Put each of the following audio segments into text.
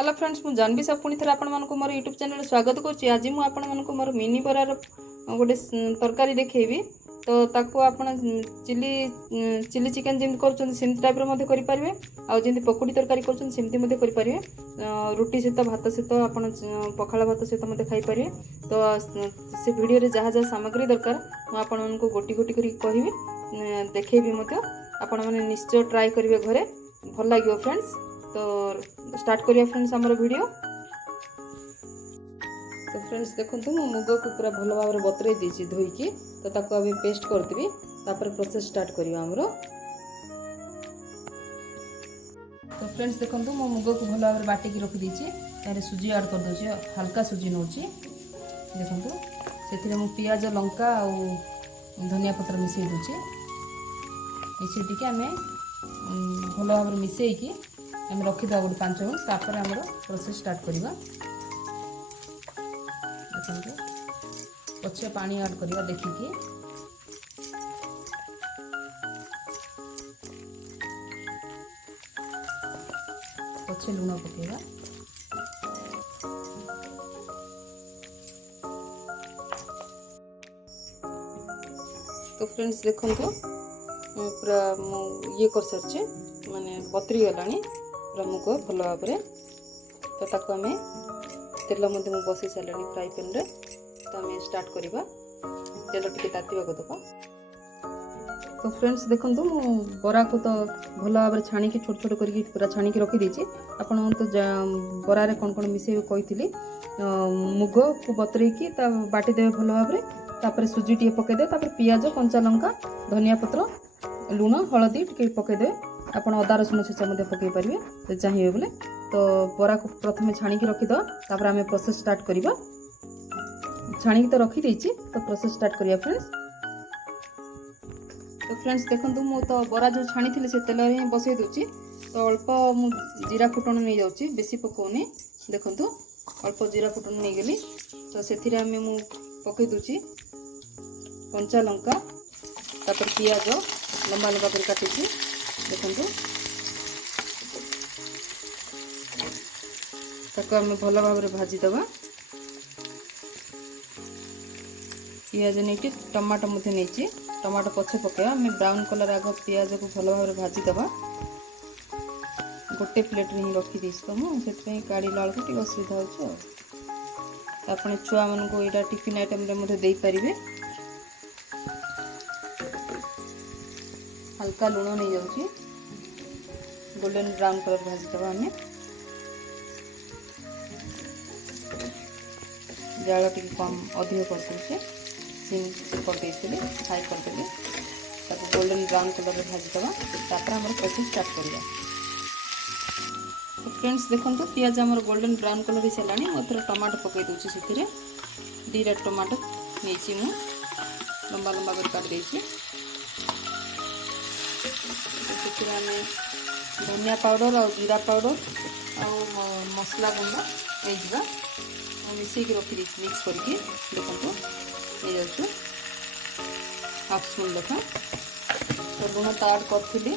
Hello friends मु जानवी सब पुणी थरे आपण मानको मोर यूट्यूब चैनल स्वागत करुच्ची। आज मु आपण मानको मोर मिनी बरार गोटे तरकारी देखेबी। तो ताको आपण चिली चिली चिकन जेमति करछन सेम टाइप रो मध्ये करि परिबे आ जेमति पकोड़ी तरकारी करछन सेमति मध्ये करि परिबे। रोटी सहित भात सहित आपण पखाला भात सहित मध्ये खाई परिबे। तो से वीडियो रे जहा जहा सामग्री दरकार मु आपण मानको गोटी गोटी करि कहिबी देखेबी मध्ये आपण माने निश्चय ट्राई करिवे घरे भल लागियो फ्रेंड्स। तो स्टार्ट करिया फ्रेंड्स हमर वीडियो। तो फ्रेंड्स देखंतु मु मुग को पूरा भल भाव रे बतरे देछि धोई के। तो ताको अभी पेस्ट कर देबी तापर प्रोसेस स्टार्ट करियो हमरो। तो फ्रेंड्स देखंतु मु मुग को भल भाव रे बाटी के रखि देछि। तारे सुजी ऐड कर दोछि, हल्का सुजी नोछि। देखंतु सेथिरे मु प्याज लंका आ धनिया पत्र मिसई दोछि। मिसई दिके हमें भल भाव रे मिसई की हम रखिदा गोटे 5 मिनट तापर हमरो प्रोसेस स्टार्ट करिवा। देखंतु पछे पानी ऐड करिवा देखिकी। पछे लूण पकेवा। तो फ्रेंड्स देखंतु पूरा ये कर सरचे माने बतरी गलानी पूरा मुग भल भाव में। तो ताको आम तेल मध्य बसई सारे फ्राई पैन रे। तो आम स्टार्ट करवा तेल टिके तातिबा को दबा। तो फ्रेंड्स देखंतु मु बरा को तो भल भाव में छाणी छोट छोट करके पूरा छाणी रखी देछि। आपण तो बरा रे कोन कोन मिसेइ कहिथिली मुग को बतरे की ता बाटी देबे भल भाव में। तापर सुजी टिके पके दे, तापर पियाज कंचा लंका धनिया पत्र लूण हलदी टिके पके दे। आपण अदा रसुण छेचा मध्ये पके परिबे तो चाहिए बोले। तो बरा को प्रथमे छाणी की रखी दो तापर आमे प्रोसेस स्टार्ट करिबा। छाणी तो रखी देछि तो प्रोसेस स्टार्ट करिया फ्रेंड्स। तो फ्रेंड्स देखंतु मु तो बरा जो छाणी थिले से तेल रे बसई दोछि। तो अल्प मु जीरा फुटण नै जाउछि, बेसी पकोनी। देखंतु अल्प जीरा फुटण नै गेली। तो सेथिरे आमे मु पके दोछि कंचा लंका तापर पियाज लंबा लंबा कर काटिछि। देखंतु ताको आम भल भाव में भाजी दबा। पियाज नहीं कि टमाटो मुझे नहीं, टमाटो पछे पकेवा। आम ब्राउन कलर आग पियाज को भल भाव में भाजी दबा। गोटे प्लेट रे रखी देछि तो मुझे काढ़ी लाल को टिके असुविधा हो। आपने छुआ मन को एटा टिफिन आइटम रे मुझे दे पारिबे। हल्का लूण नहीं जाउछि, गोल्डन ब्राउन कलर भाजी दबा। आम जाल टी कम अधिक कर दूचे, सिम कर देइथिले हाई कर देले। ताको गोल्डन ब्राउन कलर भाजी दबा तापर हमर प्रोसेस स्टार्ट करिया। तो फ्रेंड्स देखंतु पियाज हमर गोल्डन ब्राउन कलर ही सेलानी। ओथरे टमाटो पकई दोछि। सेथिरे दीटा टमाटो नेछि मु लंबा लंबा कर काट देछि। सेथिरे आमे धनिया पाउडर और जीरा पाउडर और मसला गुंड ए जिबा मिसई के रखी देछि मिक्स करके। देखंतु ए जाउछु हाफ स्पून लेखा। तो लूण तो ऐड करथिली,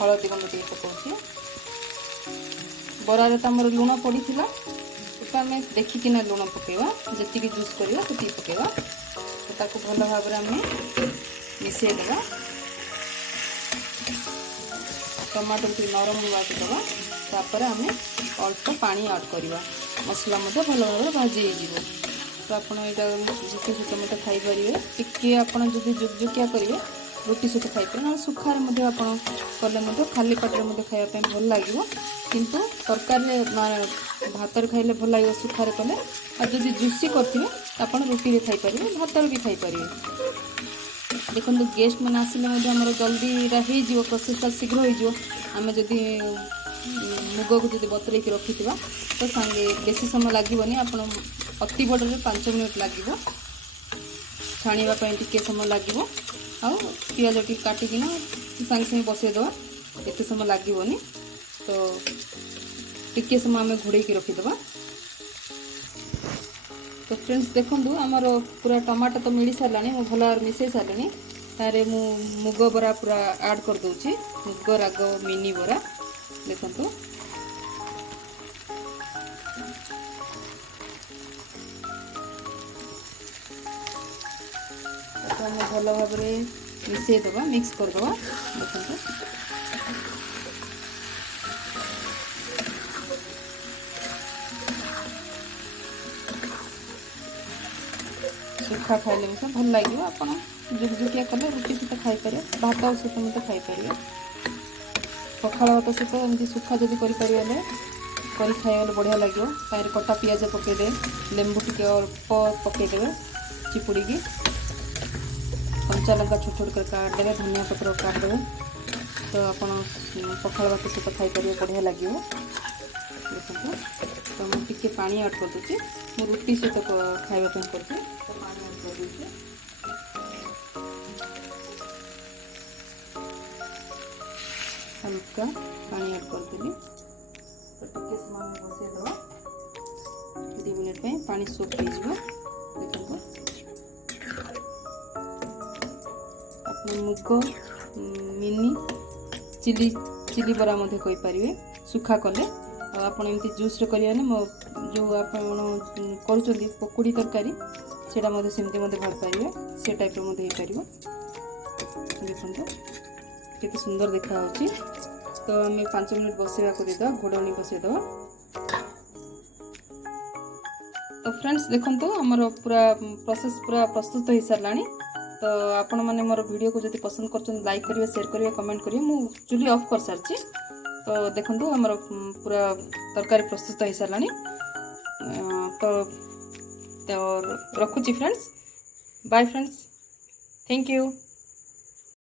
हळदी गुंड टिके पकाउछि। बरा रे त हमर लूण पड़ीथिला, तो आम देखिकी ना लूण पकेवा, जति जूस करवा सेति पकेवा। तो ताको भल भाव में आम मिसई देवा। टमाटो टी नरम बाटी दबा तापर आम अल्प पानी ऐड करवा। मसला मध्य भल भाव में भाजी हो। तो आप झुके सहित मत खाई पारे। टिके आपड़ जब जुकजुकिया करेंगे रोटी सहित खाई पारे ना सुखारे कले खाली पाटे खायापी भल लगे। किंतु तरकारी भात खाइले भल लगे सुखारे कले। और जब जुसी करेंगे आप रोटी रे खाई पारे, भात भी खाई पारे। देखो गेस्ट मैंने आसिले आमर जल्दी हो प्रोसेसटा शीघ्र हो। आम जदि मुग को जब बतरे रखी तो सांगे बेसी समय लगे। आप अति बड़े 5 मिनट लगे छाणीवाई टिके समय लगे। आ पियाज टी काटिकिना सांगे सांगे बसईदे एत समय लगे। तो टिके समय आम घोड़े रखीदे। तो फ्रेंड्स देखो आमर पूरा टमाटो तो मिल सारा मु भल मिसई सारे। तारे मु मुग बरा पूरा ऐड कर दूची। मुग राग मिनी बरा देखो तो आम भल भाव मिसईदबा मिक्स करदे देखो सुखा खाइले मिसा भल लगे आप जुकजुकिया कले रुटी सहित खाईपर भात सहित मत खाईपर पखाड़ भात सहित एमती सुखा जब करें कर खाइले बढ़िया लगे तार कटा पियाज पकईदे लेंबू टी अल्प पकईदे चिपुड़ी कंचा लंका छोट छोट कर काटदे धनिया पत्र काटदे तो आप पखाड़ भात सहित खाईपर बढ़िया लगे देखो तो मुझे पानी ऐड कर दूसरी मु रुटी सहित खावाई कर पानी ऐड कर दूसरी हल्का पानी ऐड कर देली तो टिके समय बसईदे 2 मिनट पे पानी सोख हो देखो अपने मुग मिनी चिली चिली बरा कहींपारे सुखा कले आप जूस करें जो आप कर पकोड़ी तरकारी से सेमती भल पारे से टाइप पार देखो केते सुंदर देखा तो आम 5 मिनट बसैवा कर घोड़नी बसईद तो फ्रेंड्स देखो आमर पूरा प्रोसेस पूरा प्रस्तुत हो सारा तो आपण मैंने मोर वीडियो को जब पसंद कर लाइक करेंगे शेयर करेंगे कमेंट करेंगे मु चुली ऑफ कर सारी तो देखो आमर पूरा तरकारी प्रस्तुत हो सारा तो रखुची friends bye friends thank you.